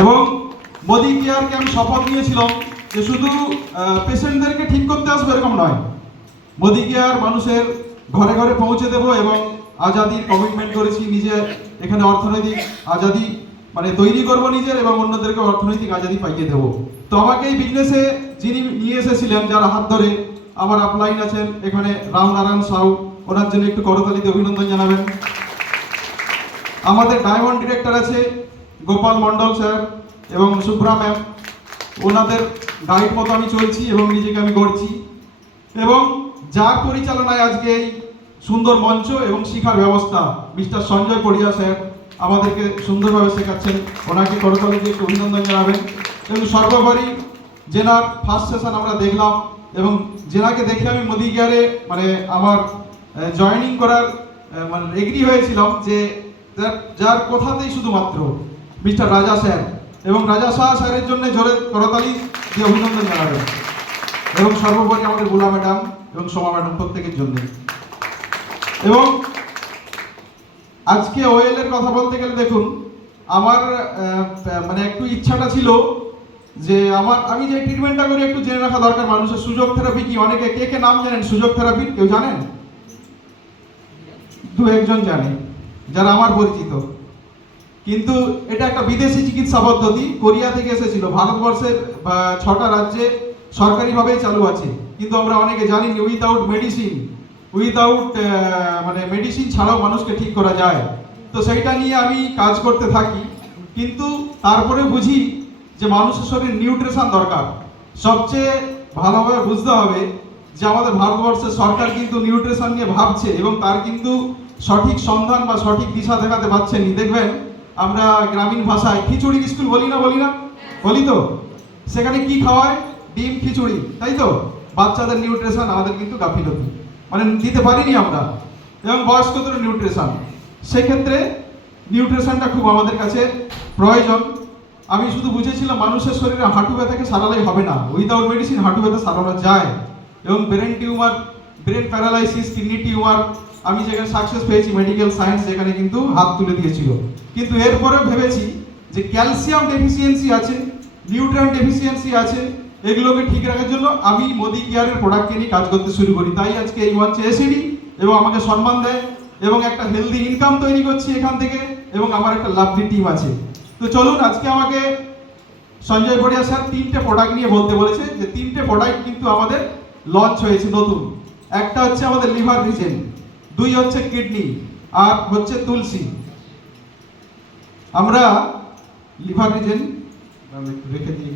এবং মোদি কেয়ারকে আমি শপথ নিয়েছিলাম যে শুধু পেশেন্টদেরকে ঠিক করতে আসবে এরকম নয়, মোদি কেয়ার মানুষের ঘরে ঘরে পৌঁছে দেব এবং আজাদির কমিটমেন্ট করেছি, নিজে এখানে অর্থনৈতিক আজাদি মানে তৈরি করব নিজের এবং অন্যদেরকে অর্থনৈতিক আজাদি পাইয়ে দেবো। তো আমাকে এই বিজনেসে যিনি নিয়ে এসেছিলেন, যারা হাত ধরে, আমার আপলাইন আছেন এখানে রামনারায়ণ সাউ, ওনার জন্য একটু করতালিতে অভিনন্দন জানাবেন। আমাদের ডায়মন্ড ডিরেক্টর আছে গোপাল মন্ডল স্যার এবং শুভ্রা ম্যাম, ওনাদের গাইড মতো আমি চলছি এবং নিজেকে আমি গড়ছি। এবং যার পরিচালনায় আজকে এই সুন্দর মঞ্চ এবং শিক্ষার ব্যবস্থা, মিস্টার সঞ্জয় পড়িয়া স্যার আমাদেরকে সুন্দরভাবে শেখাচ্ছেন, ওনাকে করতালিতে একটু অভিনন্দন জানাবেন। এবং সর্বোপরি জেনার ফার্স্ট সেশন আমরা দেখলাম এবং জেনাকে দেখে আমি মোদি কেয়ারে মানে আমার জয়েনিং করার মানে এগ্রি হয়েছিলাম, যে যার কথাতেই শুধুমাত্র মিস্টার রাজা স্যার, এবং রাজা শাহ স্যারের জন্য জোরে করতালি দিয়ে অভিনন্দন জানাবেন। এবং সর্বোপরি আমাদের বুলা ম্যাডাম এবং সোমা ম্যাডাম প্রত্যেকের জন্য। এবং আজকে ওয়েল এর কথা বলতে গেলে দেখুন, আমার মানে একটু ইচ্ছাটা ছিল যে আমি যে ট্রিটমেন্টটা করি একটু জেনে রাখা দরকার মানুষের। সুযোগ থেরাপি কি, অনেকে কে নাম জানেন সুযোগ থেরাপির? কেউ জানেন? দু একজন জানে যারা আমার পরিচিত। কিন্তু এটা একটা বিদেশি চিকিৎসা পদ্ধতি, কোরিয়া থেকে এসেছিল। ভারতবর্ষের 6টা রাজ্যে সরকারিভাবেই চালু আছে, কিন্তু আমরা অনেকে জানি উইদাউট মেডিসিন ছাড়াও মানুষকে ঠিক করা যায়। তো সেইটা নিয়ে আমি কাজ করতে থাকি, কিন্তু তারপরে বুঝি যে মানুষের শরীর নিউট্রিশন দরকার। সবচেয়ে ভালোভাবে বুঝতে হবে যে আমাদের ভারতবর্ষের সরকার কিন্তু নিউট্রিশন নিয়ে ভাবছে এবং তার কিন্তু সঠিক সন্ধান বা সঠিক দিশা দেখাতে পারছেন। দেখবেন আমরা গ্রামীণ ভাষায় খিচুড়ি স্কুল বলি না বলি তো, সেখানে কি খাওয়ায়? ডিম খিচুড়ি, তাই তো? বাচ্চাদের নিউট্রিশন আমাদের কিন্তু গাফিলতি, মানে দিতে পারিনি আমরা। এবং বয়স্কদের নিউট্রিশন, সেক্ষেত্রে নিউট্রিশনটা খুব আমাদের কাছে প্রয়োজন। আমি শুধু বুঝেছিলাম মানুষের শরীরে হাঁটু ব্যথাকে সারালেই হবে না, উইদাউট মেডিসিন হাঁটু ব্যথা সারানো যায়। এবং brain tumour, brain paralysis, kidney tumour, আমি যেখানে সাকসেস পেয়েছি মেডিকেল সায়েন্স যেখানে কিন্তু হাত তুলে দিয়েছিল। কিন্তু এরপরেও ভেবেছি যে ক্যালসিয়াম ডেফিসিয়েন্সি আছে, নিউট্রিয়েন্ট ডেফিসিয়েন্সি আছে, এগুলোকে ঠিক রাখার জন্য আমি মোদি কেয়ারের প্রোডাক্টকে নিয়ে কাজ করতে শুরু করি। তাই আজকে এই মঞ্চে এসেছি এবং আমাকে সম্মান দেয় এবং একটা হেলদি ইনকাম তৈরি করছি এখান থেকে, এবং আমার একটা লাভলি টিম আছে। তো চলুন, আজকে আমাকে সঞ্জয় পড়িয়া স্যার 3টে প্রোডাক্ট নিয়ে বলতে বলেছে, যে 3টে প্রোডাক্ট কিন্তু আমাদের লঞ্চ হয়েছে নতুন। একটা হচ্ছে আমাদের লিভার রিজেন, 2 হচ্ছে কিডনি, আর হচ্ছে তুলসী। আমরা লিভার রিজেন রেখে দিই।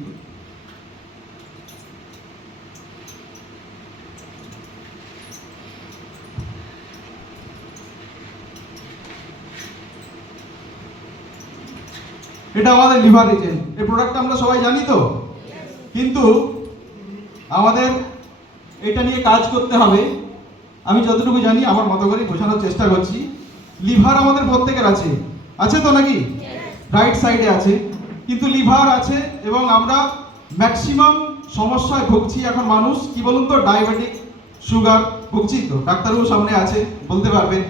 এটা আমাদের লিভার রিজেন, এই প্রোডাক্টটা আমরা সবাই জানি তো। কিন্তু আমাদের এটা নিয়ে কাজ করতে হবে। আমি যতটুকু জানি আমার মতো করে বোঝানোর চেষ্টা করছি। লিভার আমাদের প্রত্যেকের আছে, আছে তো নাকি? রাইট সাইডে আছে, কিন্তু লিভার আছে এবং আমরা ম্যাক্সিমাম সমস্যায় ভুগছি এখন মানুষ। কি বলুন তো, ডায়াবেটিক, সুগার ভুগছি তো। ডাক্তারবাবু সামনে আছে, বলতে পারবেন,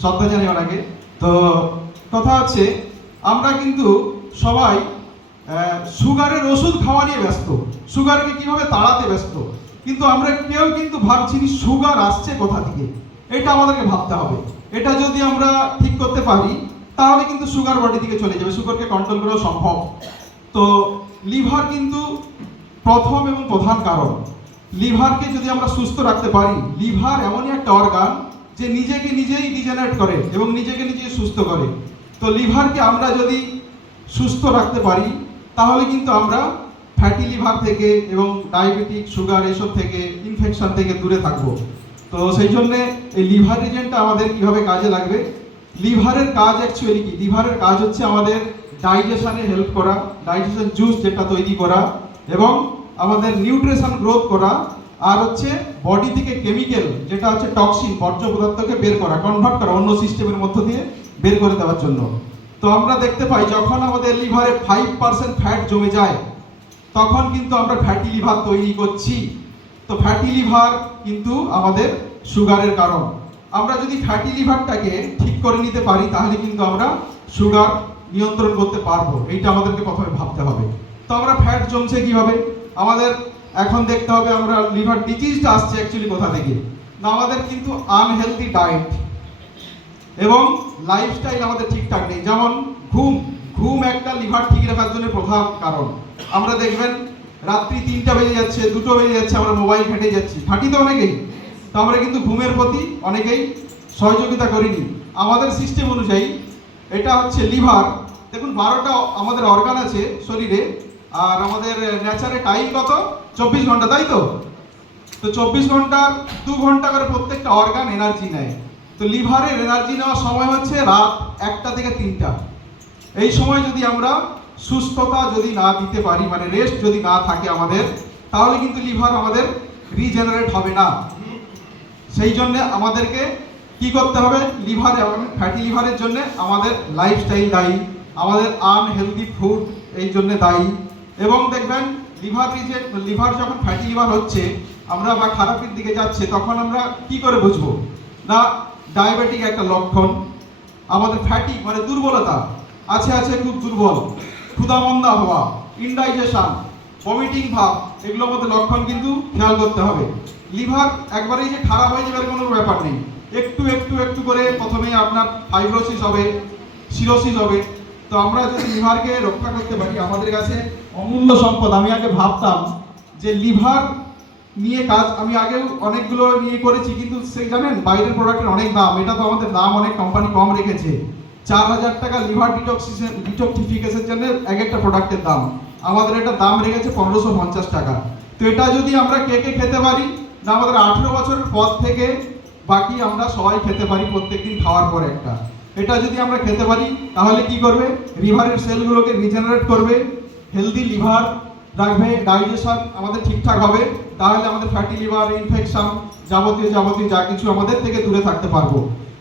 শ্রদ্ধা জানি ওনাকে। তো কথা হচ্ছে আমরা কিন্তু সবাই সুগারের ওষুধ খাওয়া নিয়ে ব্যস্ত, সুগারকে কিভাবে তাড়াতে ব্যস্ত, কিন্তু আমরা কেউ কিন্তু ভাবছি সুগার আসছে কোথা থেকে। এটা আমাদেরকে ভাবতে হবে। এটা যদি আমরা ঠিক করতে পারি তাহলে কিন্তু সুগার বডি থেকে চলে যাবে, সুগারকে কন্ট্রোল করা সম্ভব। তো লিভার কিন্তু প্রথম এবং প্রধান কারণ। লিভারকে যদি আমরা সুস্থ রাখতে পারি, লিভার এমনই একটা অর্গান যে নিজেকে নিজেই ডিজেনারেট করে এবং নিজেকে নিজেই সুস্থ করে। তো লিভারকে আমরা যদি সুস্থ রাখতে পারি তাহলে কিন্তু আমরা ফ্যাটি লিভার থেকে এবং ডায়াবেটিক, সুগার এসব থেকে, ইনফেকশন থেকে দূরে থাকবো। তো সেই জন্যে এই লিভার রিজেনটা আমাদের কিভাবে কাজে লাগবে। লিভারের কাজ অ্যাকচুয়ালি কি? লিভারের কাজ হচ্ছে আমাদের ডাইজেশনে হেল্প করা, ডাইজেশন জুস যেটা তৈরি করা, এবং আমাদের নিউট্রিশন গ্রোথ করা, আর হচ্ছে বডি থেকে কেমিক্যাল যেটা হচ্ছে টক্সিন, বর্জ্য পদার্থকে বের করা, কনভার্ট করা, অন্য সিস্টেমের মধ্য দিয়ে বের করে দেওয়ার জন্য। তো আমরা দেখতে পাই যখন আমাদের লিভারে 5% ফ্যাট জমে যায় তখন কিন্তু আমরা ফ্যাটি লিভার তৈরি করছি। তো ফ্যাটি লিভার কিন্তু আমাদের সুগারের কারণ। আমরা যদি ফ্যাটি লিভারটাকে ঠিক করে নিতে পারি তাহলে কিন্তু আমরা সুগার নিয়ন্ত্রণ করতে পারবো, এইটা আমাদেরকে প্রথমে ভাবতে হবে। তো আমরা ফ্যাট জমছে কিভাবে, আমাদের এখন দেখতে হবে আমরা লিভার ডিজিজটা আসছে অ্যাকচুয়ালি কোথা থেকে। না, আমাদের কিন্তু আনহেলদি ডায়েট এবং লাইফস্টাইল আমাদের ঠিকঠাক নেই। যেমন ঘুম, ঘুম একটা লিভার ঠিক রাখার জন্য প্রধান কারণ। আমরা দেখবেন রাত্রি 3টা বেজে যাচ্ছে, 2টো বেজে যাচ্ছে, আমরা মোবাইল ঘেঁটে যাচ্ছি, ঘাঁটি তো অনেকেই। তো আমরা কিন্তু ঘুমের প্রতি অনেকেই সহযোগিতা করিনি। আমাদের সিস্টেম অনুযায়ী এটা হচ্ছে লিভার, দেখুন 12টা আমাদের অর্গান আছে শরীরে, আর আমাদের ন্যাচারে টাইম কত, 24 ঘন্টা, তাই তো? তো 24 ঘন্টা 2 ঘন্টা করে প্রত্যেকটা অর্গান এনার্জি নেয়। তো লিভারের এনার্জি নেওয়ার সময় হচ্ছে রাত 1টা থেকে 3টা। এই সময় যদি আমরা সুস্থতা যদি না দিতে পারি, মানে রেস্ট যদি না থাকে আমাদের, তাহলে কিন্তু লিভার আমাদের রিজেনারেট হবে না। সেই জন্য আমাদেরকে কি করতে হবে, লিভার এবং ফ্যাটি লিভারের জন্য আমাদের লাইফস্টাইল দায়ী, আমাদের আনহেলদি ফুড এই জন্য দায়ী। এবং দেখবেন লিভার যখন ফ্যাটি লিভার হচ্ছে আমরা বা খারাপের দিকে যাচ্ছে, তখন আমরা কি করে বুঝবো না ডায়াবেটিক একটা লক্ষণ। আমাদের ফ্যাটি মানে দুর্বলতা আছে, খুব দুর্বল, ক্ষুধামন্দা হওয়া, ইনডাইজেশন, ভমিটিং ভাব, এগুলোর মধ্যে লক্ষণ কিন্তু খেয়াল করতে হবে। লিভার একবারেই যে খারাপ হয়ে যাবে কোনো ব্যাপার নেই, একটু একটু একটু করে প্রথমেই আপনার ফাইব্রোসিস হবে, সিরোসিস হবে। তো আমরা যদি লিভারকে রক্ষা করতে পারি, আমাদের কাছে অমূল্য সম্পদ। আমি আগে ভাবতাম যে লিভার নিয়ে কাজ আমি আগেও অনেকগুলো নিয়ে করেছি, কিন্তু সেই জানেন বাইরের প্রোডাক্টের অনেক দাম, এটা তো আমাদের দাম অনেক কোম্পানি কম রেখেছে। 4000 টাকা লিভার ডিটক্সিফিকেশনের জন্য এক একটা প্রোডাক্টের দাম, আমাদের এটা দাম রেখেছে 1550 টাকা। তো এটা যদি আমরা কে খেতে পারি না, আমাদের 18 বছরের পর থেকে বাকি আমরা সবাই খেতে পারি প্রত্যেকদিন খাওয়ার পর একটা। এটা যদি আমরা খেতে পারি তাহলে কি করবে, লিভারের সেলগুলোকে রিজেনারেট করবে, হেলদি লিভার রাখবে, ডাইজেশন আমাদের ঠিকঠাক হবে, তাহলে আমাদের ফ্যাটি লিভার, ইনফেকশন, যাবতীয় যা কিছু আমাদের থেকে দূরে থাকতে পারবো।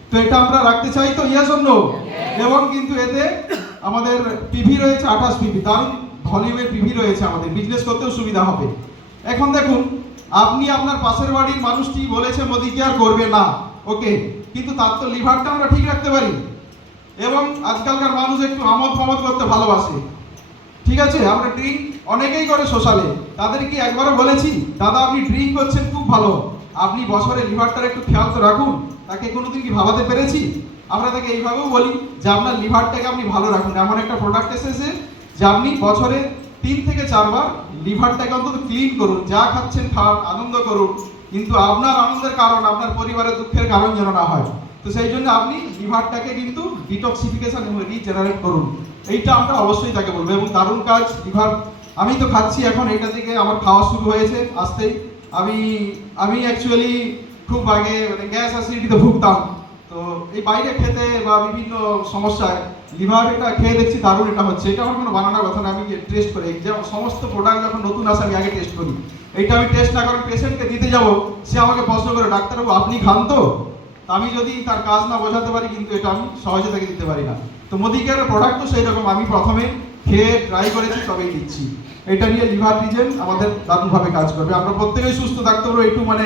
তো এটা আমরা রাখতে চাই তো, ইয়েস অর নো? এবং কিন্তু এতে আমাদের পিভি রয়েছে 28 পিভি, দারুণ ভলিউমের পিভি রয়েছে, আমাদের বিজনেস করতেও সুবিধা হবে। এখন দেখুন, আপনি আপনার পাশের বাড়ির মানুষটি বলেছে মোদি কেয়ার করবে না, ওকে, কিন্তু তার তো লিভারটা আমরা ঠিক রাখতে পারি। এবং আজকালকার মানুষ একটু আমোদ প্রমোদ করতে ভালোবাসে, ঠিক আছে, আমরা ড্রিঙ্ক অনেকেই করে সোশ্যালে, তাদের কি একবারও বলেছি দাদা আপনি ড্রিঙ্ক করছেন খুব ভালো, আপনি বছরে লিভারটার একটু খেয়াল তো রাখুন? তাকে কোনোদিন কি ভাবাতে পেরেছি? আমরা তাকে এইভাবেও বলি যে আপনার লিভারটাকে আপনি ভালো রাখুন। এমন একটা প্রোডাক্ট এসেছে যে আপনি বছরে 3 থেকে 4 বার লিভারটাকে অন্তত ক্লিন করুন, যা খাচ্ছেন খান, আনন্দ করুন, কিন্তু আপনার আনন্দের কারণ আপনার পরিবারের দুঃখের কারণ যেন না হয়। তো সেই জন্য আপনি লিভারটাকে কিন্তু ডিটক্সিফিকেশন এবং রিজেনারেট করুন, এইটা আমরা অবশ্যই তাকে বলবো। এবং দারুণ কাজ লিভার, আমি তো খাচ্ছি এখন, এটা থেকে আমার খাওয়া শুরু হয়েছে আসতেই। আমি অ্যাকচুয়ালি খুব আগে মানে গ্যাস অ্যাসিডিটিতে ভুগতাম, তো এই বাইরে খেতে বা বিভিন্ন সমস্যায় লিভার এটা খেয়ে দেখছি দারুণ এটা হচ্ছে। এটা আমার কোনো বানানোর কথা না, আমি টেস্ট করি, যে সমস্ত প্রোডাক্ট যখন নতুন আসে আমি আগে টেস্ট করি। এইটা আমি টেস্ট না করে পেশেন্টকে দিতে যাব, সে আমাকে প্রশ্ন করে ডাক্তারবাবু আপনি খান তো? আমি যদি তার কাজ না বোঝাতে পারি কিন্তু এটা আমি সহজে তাকে দিতে পারি না। তো মোদি কেয়ারের প্রোডাক্ট তো সেই রকম, আমি প্রথমে খেয়ে ট্রাই করেছি তবেই দিচ্ছি। এটা নিয়ে লিভার রিজেন আমাদের দারুণভাবে কাজ করবে, আমরা প্রত্যেকেই সুস্থ থাকতে পারবো। একটু মানে